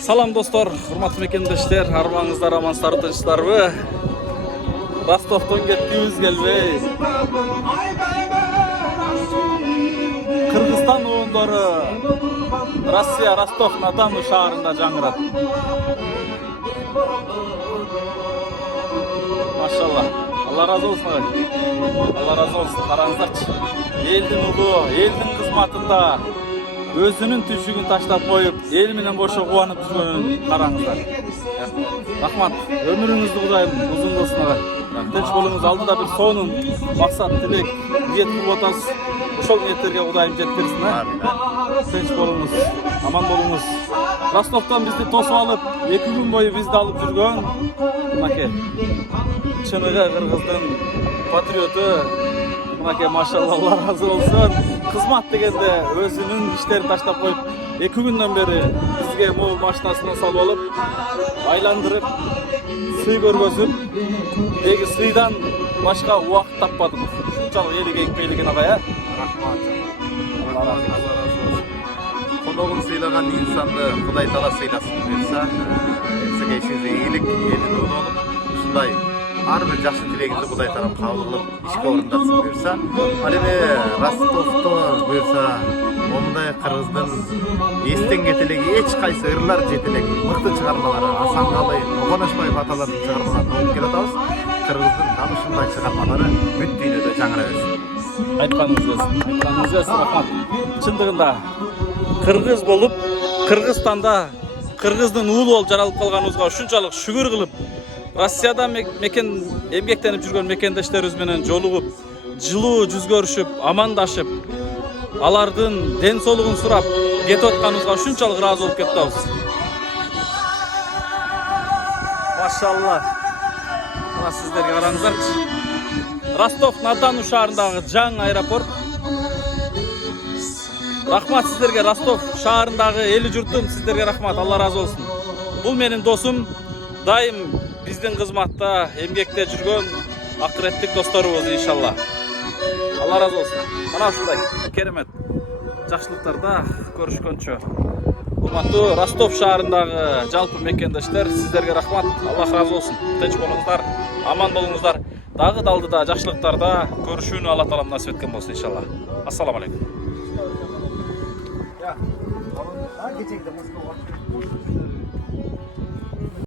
Салам достор, урматтуу мекендештер, арбаңыздар, амансыздар, тынчсыздарбы? Ростовдон кеткибиз келбей. Кыргызстан оондору Россия Ростов-на-Дону шаарында жаңырат. Машалла. Алла разы болсун. Алла разы болсун. Караңыздарчы. Элдин улуу, элдин кызматында өзүнүн түйшүгүн таштап коюп, эл менен кошо кубанып жүргөнүн караңыздар. Рахмат. Өмүрүңүздү Кудайым узун кылсын агай. Тынч болуңуз, алдыда бир сонун максат, тилек, ниет кылып атасыз. Ошол ниеттерге Кудайым жеткирсин, Тынч болуңуз, аман болуңуз. Ростовдон бизди тосуп алып, 2 күн бою бизди алып жүргөн мынакей чыныгы кыргыздын патриоту, мынакей машалла, Алла разы болсун. Кызмат дегенде өзүнүн иштерин таштап коюп, 2 күндөн бери бизге могул машинасына салып алып, айландырып, сый көргөзүп, деги сыйдан башка убакыт таппадым. Ушунчалык эли кейип агай, Рахмат. Коногун сыйлаган инсанды Кудай Таала сыйласын буюрса, сизге ишиңизде ийгилик, элдин уулу болуп, ушундай ар бир жакшы тилегиңизди Кудай Таалам кабыл кылып, ишке орундасын буюрса, ал эми Ростовдо буюрса, момундай кыргыздын эстен кете элеги эч кайсы ырлар жете элек мыкты чыгармалары, Асанкалы, Коношбаев аталардын чыгармаларын окуп келатабыз. Кыргыздын дал ушундай чыгармалары бүт дүйнөдө жаңыра берсин. Айтқаныңыз келсін, рахмат. Чындыгында кыргыз болуп, Кыргызстанда кыргыздын уулу болуп жаралып калганыбызга ушунчалык шүгүр кылып, Россияда эмгектенип жүргөн мекендештерибиз менен жолугуп, жылуу жүз көрүшүп, амандашып, алардын ден соолугун сурап кетип атканыбызга ушунчалык ыраазы болуп кетебиз. Машалла. Мына сиздерге караңыздарчы. Ростов-на-Дону шаарындагы жаңы аэропорт. Рахмат сиздерге, Ростов шаарындагы эли журтум, сиздерге рахмат, Алла разы болсун. Бул менин досум, дайым биздин кызматта эмгекте жүргөн акыреттик досторубуз иншалла. Алла разы болсун. Мына ушундай керемет жакшылыктарда көрүшкөнчө. Урматтуу Ростов шаарындагы жалпы мекендештер, сиздерге рахмат, Аллах разы болсун. Тынч болуңуздар, аман болуңуздар. Дагы далдыда жакшылыктарда көрүшүүнү Алла Таалам насип эткен болсун иншалла. Ассаламу алейкум.